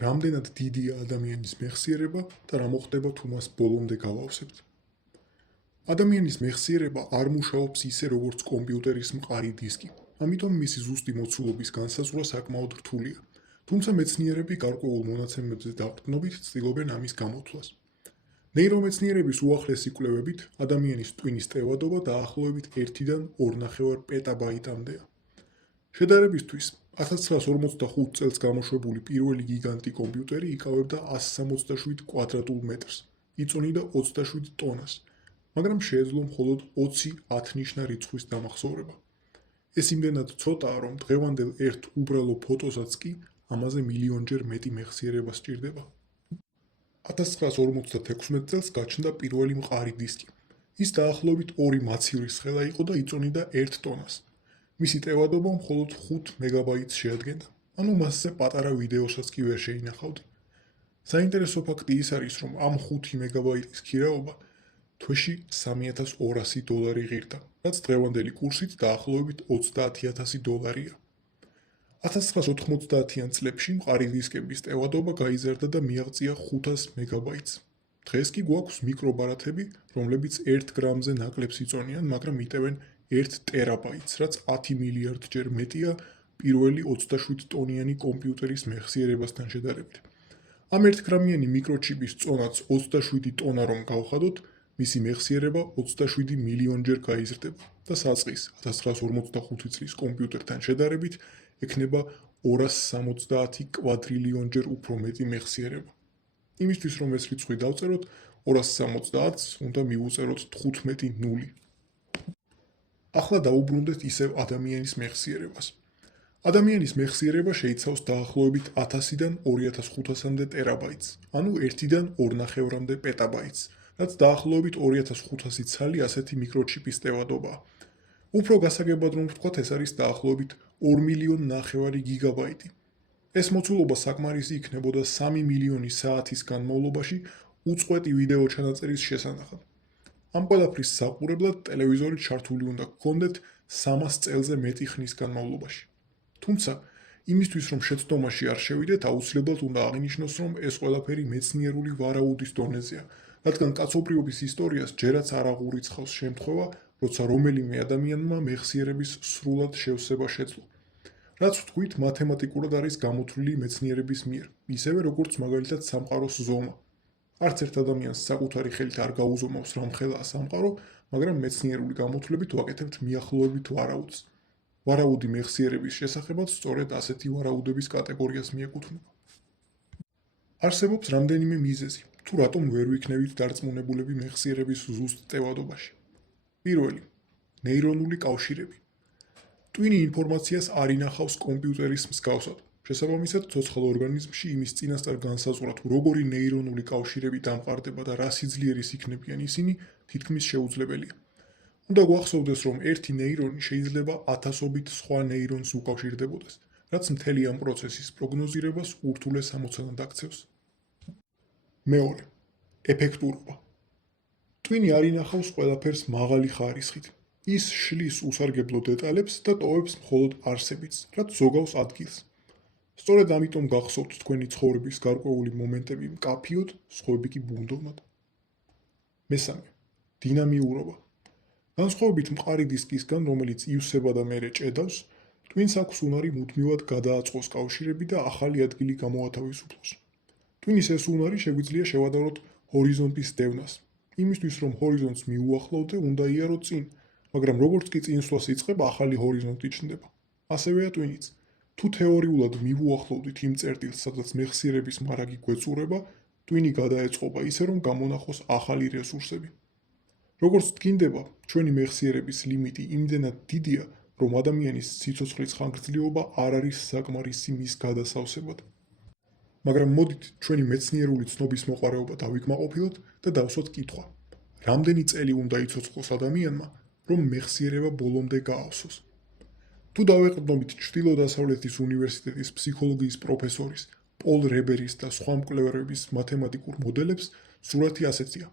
რამდენად დიდია ადამიანის მეხსიერება და რა მოხდება თუ მას ბოლომდე გავავსებთ. ადამიანის მეხსიერება არ მუშაობს ისე როგორც კომპიუტერის მყარი დისკი, ამიტომ მისი ზუსტი მოცულობის განსაზღვრა საკმაოდ რთულია, თუმცა მეცნიერები გარკვეულ მონაცემებზე დაყრდნობით ცდილობენ ამის გამოთვლას. ნეირომეცნიერების უახლესი კვლევებით ადამიანის ტვინის ტევადობა დაახლოებით 1-დან 2,5 პეტაბაიტამდეა. შედარებისთვის 1945 წელს გამოშვებული პირველი გიგანტი კომპიუტერი იკავებდა 167 კვადრატულ მეტრს, იწონიდა 27 ტონას, მაგრამ შეეძლო მხოლოდ 20 ათნიშნა რიცხვის დამახსოვრება. ეს იმდენად ცოტაა, რომ დღევანდელ ერთ უბრალო ფოტოსაც კი ამაზე მილიონჯერ მეტი მეხსიერება სჭირდება. 1956 წელს გაჩნდა პირველი მყარი დისკი. ის დაახლოებით 2 მაცივრის ხელა იყო და იწონიდა 1 ტონას. მისი ტევადობა მხოლოდ 5 მეგაბაიტს შეადგენდა, ანუ მასზე პატარა ვიდეოსაც კი ვერ შეინახავდი. საინტერესო ფაქტი ის არის, რომ ამ 5 მეგაბაიტის ქირაობა თვეში $3,200 ღირდა, რაც დღევანდელი კურსით დაახლოებით $30,000. 1990-იან წლებში მყარი დისკების ტევადობა გაიზარდა და მიაღწია 500 მეგაბაიტს. დღეს კი გვაქვს მიკრობარათები, რომლებიც 1 გრამზე ნაკლებს იწონიან, მაგრამ იტევენ 1 ტერაბაიტს, რაც 10 მილიარდჯერ მეტია პირველი 27 ტონიანი კომპიუტერის მეხსიერებასთან შედარებით. ამ 1 გრამიანი მიკროჩიპის წონაც 27 ტონა რომ გავხადოთ, მისი მეხსიერება 27 მილიონჯერ გაიზრდება და საწყის 1945 წლის კომპიუტერთან შედარებით ექნება 270 კვადრილიონჯერ უფრო მეტი მეხსიერება. იმისთვის რომ ეს რიცხვი დავწეროთ, 270-ს უნდა მივუწეროთ 15 ნული. ახლა დაუბრუნდეთ ისევ ადამიანის მეხსიერებას. ადამიანის მეხსიერება შეიცავს დაახლოებით 1000-დან 2500-მდე ტერაბაიტს, ანუ 1-დან 2,5-მდე პეტაბაიტს, რაც დაახლოებით 2500 ცალი ასეთი მიკროჩიპის ტევადობაა. უფრო გასაგებად რომ ვთქვათ, ეს არის დაახლოებით 2,500,000 გიგაბაიტი. ეს მოცულობა საკმარისი იქნებოდა 3 მილიონი საათის განმავლობაში უწყვეტი ვიდეო ჩანაწერის შესანახად. ამ ყველაფრის საყურებლად ტელევიზორი ჩართული უნდა გქონდეთ 300 წელზე მეტი ხნის განმავლობაში. თუმცა, იმისთვის რომ შეცდომაში არ შევიდეთ, აუცილებლად უნდა აღინიშნოს, რომ ეს ყველაფერი მეცნიერული ვარაუდის დონეზეა, რადგან კაცობრიობის ისტორიას ჯერაც არ აღურიცხავს შემთხვევა, როცა რომელიმე ადამიანმა მეხსიერების სრულად შევსება შეძლო. რაც ვთქვით, მათემატიკურად არის გამოთვლილი მეცნიერების მიერ, ისევე როგორც მაგალითად სამყაროს ზომა. არც ერთ ადამიანს საკუთარი ხელით არ გაუზომავს რამხელაა სამყარო, მაგრამ მეცნიერული გამოთვლებით ვაკეთებთ მიახლოებით ვარაუდს. ვარაუდი მეხსიერების შესახებაც სწორედ ასეთი ვარაუდების კატეგორიას მიეკუთვნება. არსებობს რამდენიმე მიზეზი, თუ რატომ ვერ ვიქნებით დარწმუნებულები მეხსიერების ზუსტ ტევადობაში. პირველი, ნეირონული კავშირები. ტვინი ინფორმაციას არ ინახავს კომპიუტერის მსგავსად. შესაბამისად, ცოცხალ ორგანიზმში იმის წინასწარ განსაზღვრა თუ როგორი ნეირონული კავშირები დამყარდება და რა სიძლიერის იქნებიან ისინი, თითქმის შეუძლებელია. უნდა გვახსოვდეს, რომ ერთი ნეირონი შეიძლება ათასობით სხვა ნეირონს უკავშირდებოდეს, რაც მთელი ამ პროცესის პროგნოზირებას ურთულეს ამოცანად აქცევს. მეორე, ეფექტურობა. ტვინი არ ინახავს ყველაფერს მაღალი ხარისხით. ის შლის უსარგებლო დეტალებს და ტოვებს მხოლოდ არსებითს, რაც ზოგავს ადგილს. სწორედ ამიტომ გახსოვთ თქვენი ცხოვრების გარკვეული მომენტები მკაფიოდ, სხვები კი ბუნდოვნად. მესამე, დინამიურობა. განსხვავებით მყარი დისკისგან, რომელიც ივსება და მერე ჭედავს, ტვინს აქვს უნარი მუდმივად გადააწყოს კავშირები და ახალი ადგილი გამოათავისუფლოს. ტვინის ეს უნარი შეგვიძლია შევადაროთ ჰორიზონტის დევნას. იმისთვის რომ ჰორიზონტს მიუახლოვდე, უნდა იაროთ წინ, მაგრამ როგორც კი წინსვლას იწყებ, ახალი ჰორიზონტი ჩნდება. ასევეა ტვინიც. თუ თეორიულად მივუახლოვდით იმ წერტილს, სადაც მეხსიერების მარაგი გვეწურება, ტვინი გადაეწყობა ისე, რომ გამონახოს ახალი რესურსები. როგორც დგინდება, ჩვენი მეხსიერების ლიმიტი იმდენად დიდია, რომ ადამიანის სიცოცხლის ხანგრძლივობა არ არის საკმარისი მის გადასავსებად. მაგრამ მოდით ჩვენი მეცნიერული ცნობის მოყვარეობა დავიკმაყოფილოთ და დავსვათ კითხვა. რამდენი წელი უნდა იცოცხლოს ადამიანმა, რომ მეხსიერება ბოლომდე გაავსოს? თუ დავეყრდნობით ჩრდილო-დასავლეთის უნივერსიტეტის ფსიქოლოგიის პროფესორის პოლ რებერის და სხვა მკვლევარების მათემატიკურ მოდელებს, სურათი ასეთია.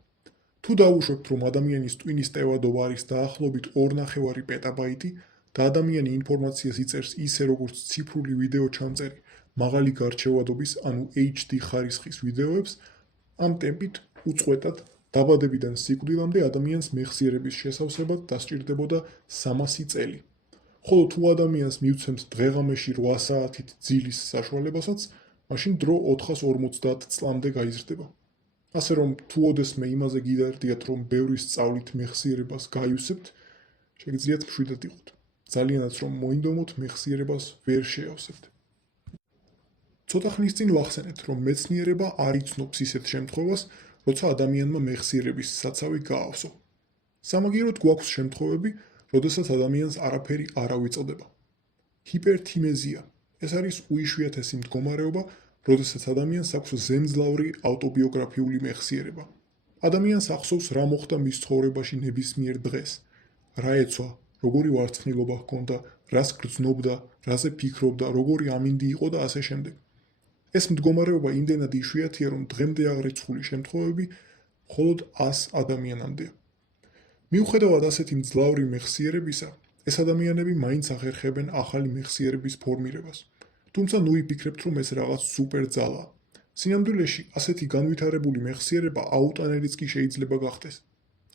თუ დავუშვებთ, რომ ადამიანის ტვინის ტევადობა არის დაახლოებით 2,5 პეტაბაიტი და ადამიანი ინფორმაციას იწერს ისე, როგორც ციფრული ვიდეო ჩამწერი, მაღალი გარჩევადობის, ანუ HD ხარისხის ვიდეოებს, ამ ტემპით უწყვეტად დაბადებიდან სიკვდილამდე ადამიანს მეხსიერების შესავსებად დასჭირდებოდა 300 წელი. ხოლო თუ ადამიანს მივცემთ დღეღამეში 8 საათით ძილის საშუალებასაც, მაშინ დრო 450 წლამდე გაიზრდება. ასე რომ თუ ოდესმე იმაზე გიდარდიათ, რომ ბევრი სწავლით მეხსიერებას გაივსებთ, შეგიძლიათ მშვიდად იყოთ. ძალიანაც რომ მოინდომოთ, მეხსიერებას ვერ შეავსებთ. ცოტა ხნის წინ ვახსენეთ, რომ მეცნიერება არ იცნობს ისეთ შემთხვევას, როცა ადამიანმა მეხსიერების საცავი გაავსო. სამაგიეროდ გვაქვს შემთხვევები, როდესაც ადამიანს არაფერი არ ავიწყდება. ჰიპერთიმეზია. ეს არის უიშვიათესი მდგომარეობა, როდესაც ადამიანს აქვს ზემძლავრი ავტობიოგრაფიული მეხსიერება. ადამიანს ახსოვს, რა მოხდა მის ცხოვრებაში ნებისმიერ დღეს, რა ეცვა, როგორი ვარცხნილობა ჰქონდა, რას გრძნობდა, რაზე ფიქრობდა, როგორი ამინდი იყო და ასე შემდეგ. ეს მდგომარეობა იმდენად იშვიათია, რომ დღემდე აღრიცხული შემთხვევები მხოლოდ 100 ადამიანამდეა. მიუხედავად ასეთი მძლავრი მეხსიერებისა, ეს ადამიანები მაინც ახერხებენ ახალი მეხსიერების ფორმირებას. თუმცა ნუ იფიქრებთ, რომ ეს რაღაც სუპერ ძალაა. სინამდვილეში ასეთი განვითარებული მეხსიერება აუტანელიც კი შეიძლება გახდეს.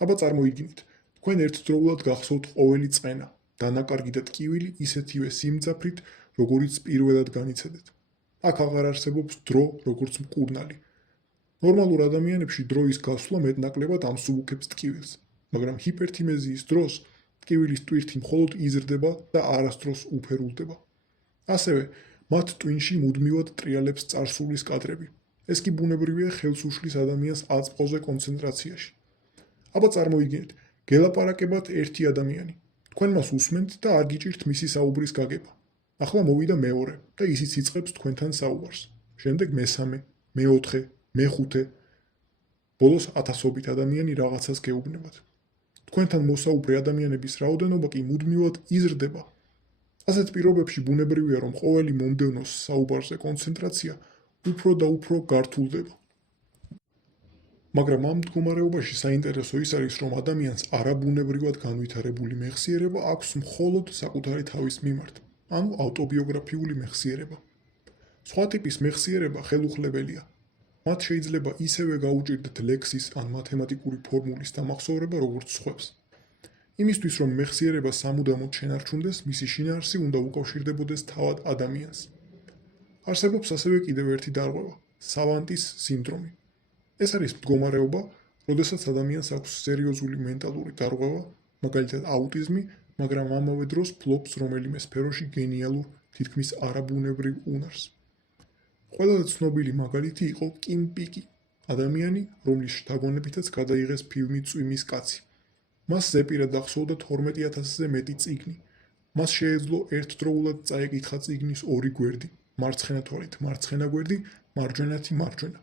აბა წარმოიდგინეთ, თქვენ ერთდროულად გახსოვთ ყოველი წყენა, დანაკარგი და ტკივილი ისეთივე სიმძაფრით, როგორიც პირველად განიცადეთ. აქ აღარ არსებობს დრო როგორც მკურნალი. ნორმალურ ადამიანებში დროის გასვლა მეტნაკლებად ამსუბუქებს ტკივილს, მაგრამ ჰიპერთიმეზიის დროს ტკივილის ტვირთი მხოლოდ იზრდება და არასდროს უფერულდება. ასევე მათ ტვინში მუდმივად ტრიალებს წარსულის კადრები. ეს კი ბუნებრივია ხელს უშლის ადამიანს აწმყოზე კონცენტრაციაში. აბა წარმოიდგინეთ, გელაპარაკებათ ერთი ადამიანი. თქვენ მას უსმენთ და არ გიჭირთ მისი საუბრის გაგება. ახლა მოვიდა მეორე და ისიც იწყებს თქვენთან საუბარს. შემდეგ მესამე, მეოთხე, მეხუთე. ბოლოს ათასობით ადამიანი რაღაცას გეუბნებათ. თქვენთან მოსაუბრე ადამიანების რაოდენობა კი მუდმივად იზრდება. ასეთ პირობებში ბუნებრივია, რომ ყოველი მომდევნოს საუბარზე კონცენტრაცია უფრო და უფრო გართულდება. მაგრამ ამ მდგომარეობაში საინტერესო ის არის, რომ ადამიანს არაბუნებრივად განვითარებული მეხსიერება აქვს მხოლოდ საკუთარი თავის მიმართ, ანუ ავტობიოგრაფიული მეხსიერება. სხვა ტიპის მეხსიერება ხელუხლებელია. მათ შეიძლება ისევე გაუჭირდეთ ლექსის ან მათემატიკური ფორმულის დამახსოვრება, როგორც სხვებს. იმისთვის, რომ მეხსიერება სამუდამოდ შენარჩუნდეს, მისი შინაარსი უნდა უკავშირდებოდეს თავად ადამიანს. არსებობს ასევე კიდევ ერთი დარღვევა, სავანტის სინდრომი. ეს არის მდგომარეობა, როდესაც ადამიანს აქვს სერიოზული მენტალური დარღვევა, მაგალითად აუტიზმი, მაგრამ ამავე დროს ფლობს რომელიმე სფეროში გენიალურ, თითქმის არაბუნებრივ უნარს. ყველაზე ცნობილი მაგალითი იყო კიმ პიკი, ადამიანი, რომლის შთაგონებითაც გადაიღეს ფილმი წვიმის კაცი. მას ზეპირად ახსოვდა 12,000-ზე მეტი წიგნი. მას შეეძლო ერთდროულად წაეკითხა წიგნის ორი გვერდი, მარცხენა თვალით მარცხენა გვერდი, მარჯვენათი მარჯვენა.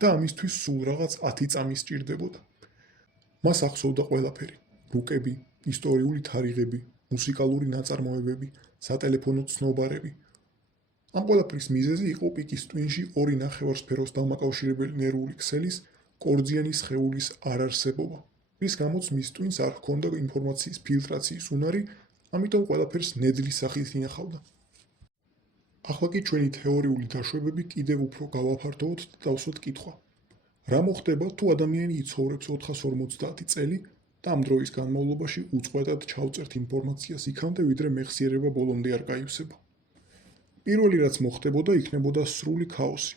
და ამისთვის სულ რაღაც 10 წამი სჭირდებოდა. მას ახსოვდა ყველაფერი: რუკები, ისტორიული თარიღები, მუსიკალური ნაწარმოებები, სატელეფონო ცნობარები. ამ ყველაფრის მიზეზი იყო პიკის ტვინში ორი ნახევარსფეროს დამაკავშირებელი ნერვული ქსელის, კორძიანი სხეულის არარსებობა, რის გამოც მის ტვინს არ ჰქონდა ინფორმაციის ფილტრაციის უნარი, ამიტომ ყველაფერს ნედლის სახით ინახავდა. ახლა კი ჩვენი თეორიული დაშვებები კიდევ უფრო გავაფართოვოთ და დავსვათ კითხვა. რა მოხდება, თუ ადამიანი იცხოვრებს 450 წელი და ამ დროის განმავლობაში უწყვეტად ჩავწერთ ინფორმაციას იქამდე, ვიდრე მეხსიერება ბოლომდე არ გაივსება. პირველი რაც მოხდებოდა, იქნებოდა სრული ქაოსი.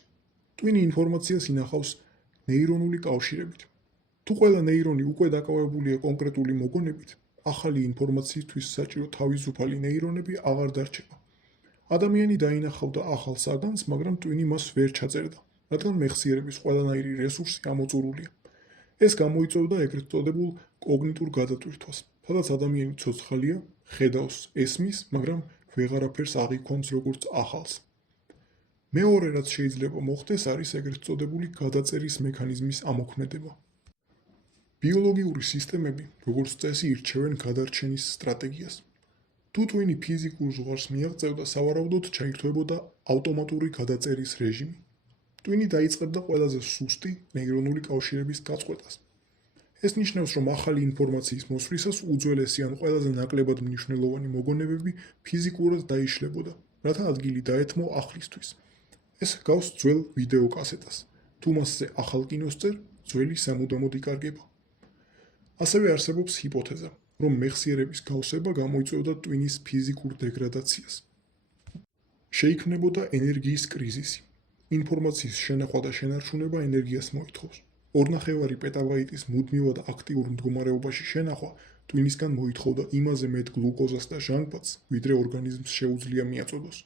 ტვინი ინფორმაციას ინახავს ნეირონული კავშირებით. თუ ყველა ნეირონი უკვე დაკავებულია კონკრეტული მოგონებით, ახალი ინფორმაციისთვის საჭირო თავისუფალი ნეირონები აღარ დარჩება. ადამიანი დაინახავდა ახალ საგანს, მაგრამ ტვინი მას ვერ ჩაწერდა, რადგან მეხსიერების ყველანაირი რესურსი ამოწურულია. ეს გამოიწვევდა ეგრეთ წოდებულ კოგნიტურ გადატვირთვას, სადაც ადამიანი ცოცხალია, ხედავს, ესმის, მაგრამ ვეღარაფერს აღიქონს როგორც ახალს. მეორე რაც შეიძლება მოხდეს, არის ეგრეთ წოდებული გადაწერის მექანიზმის ამოქმედება. ბიოლოგიური სისტემები, როგორც წესი, ირჩევენ გადარჩენის სტრატეგიას. თუ ტვინი ფიზიკურ ზღვარს მიაღწევდა, სავარაუდოდ ჩაირთვებოდა ავტომატური გადაწერის რეჟიმი. ტვინი დაიწყებდა ყველაზე სუსტი ნეირონული კავშირების გაწყვეტას. ეს ნიშნავს, რომ ახალი ინფორმაციის მოსვლისას უძველესი ან ყველაზე ნაკლებად მნიშვნელოვანი მოგონებები ფიზიკურად დაიშლებოდა, რათა ადგილი დაეთმო ახლისთვის. ეს ჰგავს ძველ ვიდეო კასეტას. თუ მასზე ახალ კინოს წერ, ძველი სამუდამოდ იკარგება. ასევე არსებობს ჰიპოთეზა, რომ მეხსიერების გავსება გამოიწვევდა ტვინის ფიზიკურ დეგრადაციას. შეიქმნებოდა ენერგიის კრიზისი. ინფორმაციის შენახვა და შენარჩუნება ენერგიას მოითხოვს. 2.5 პეტაბაიტის მუდმივად აქტიურ მდგომარეობაში შენახვა ტვინისგან მოითხოვდა იმაზე მეტ გლუკოზას და ჟანგბადს, ვიდრე ორგანიზმს შეუძლია მიაწოდოს.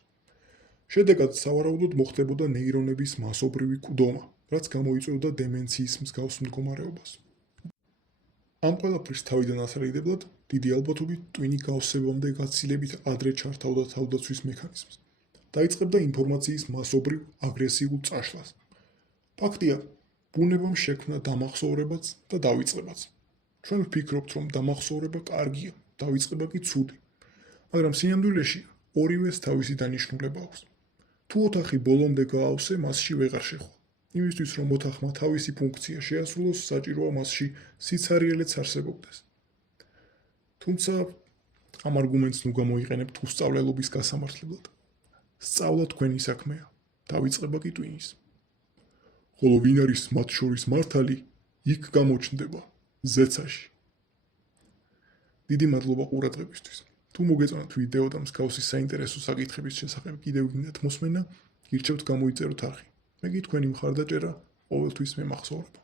შედეგად სავარაუდოდ მოხდებოდა ნეირონების მასობრივი კვდომა, რაც გამოიწვევდა დემენციის მსგავს მდგომარეობას. ამ ყველაფრის თავიდან ასარიდებლად, დიდი ალბათობით ტვინი გავსებამდე გაცილებით ადრე ჩართავდა თავდაცვის მექანიზმს. დაიწყებდა ინფორმაციის მასობრივ აგრესიულ წაშლას. ფაქტია, ბუნებამ შექმნა დამახსოვრებაც და დავიწყებაც. ჩვენ ვფიქრობთ, რომ დამახსოვრება კარგია, დავიწყება კი ცუდი, მაგრამ სინამდვილეში ორივეს თავისი დანიშნულება აქვს. თუ ოთახი ბოლომდე გაავსე, მასში ვეღარ შეხვა. იმისთვის, რომ ოთახმა თავისი ფუნქცია შეასრულოს, საჭიროა მასში სიცარიელეც არსებობდეს. თუმცა ამ არგუმენტს ნუ გამოიყენებთ უსწავლელობის გასამართლებლად. სწავლა თქვენი საქმეა, დავიწყება კი ტვინის. ხოლო ვინ არის მათ შორის მართალი, იქ გამოჩნდება ზეცაში. დიდი მადლობა ყურადღებისთვის. თუ მოგეწონათ ვიდეო და მსგავსი საინტერესო საკითხების შესახებ კიდევ გინდათ მოსმენა, გირჩევთ გამოიწეროთ არხი. მე კი თქვენი მხარდაჭერა ყოველთვის მემახსოვრება.